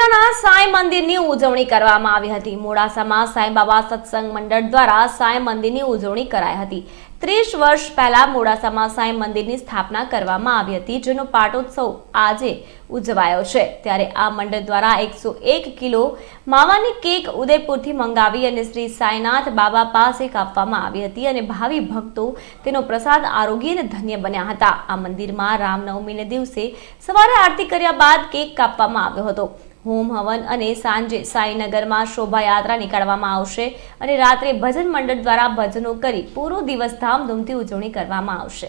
ઉધનાના સાંઈ મંદિરની ઉજવણી કરવામાં આવી હતી। મોડાસામાં સાંઈબાબા સત્સંગ મંડળ દ્વારા સાંઈ મંદિરની ઉજવણી કરાઈ હતી। 30 વર્ષ પહેલા મોડાસામાં સાંઈ મંદિરની સ્થાપના કરવામાં આવી હતી, જેનો પાટોત્સવ આજે ઉજવાયો છે। ત્યારે આ મંડળ દ્વારા 101 કિલો માવાની કેક ઉદયપુરથી મંગાવી અને શ્રી સાંઈનાથ બાબા પાસે કાપવામાં આવી હતી અને ભાવિ ભક્તો તેનો પ્રસાદ આરોગી અને ધન્ય બન્યા હતા। આ મંદિરમાં રામનવમીને દિવસે સવારે આરતી કર્યા બાદ કેક કાપવામાં આવ્યો હતો। હોમ હવન અને સાંજે સાંઈનગરમાં શોભાયાત્રા નીકાળવામાં આવશે અને રાત્રે ભજન મંડળ દ્વારા ભજનો કરી પૂરો દિવસ ધામધૂમથી ઉજવણી કરવામાં આવશે।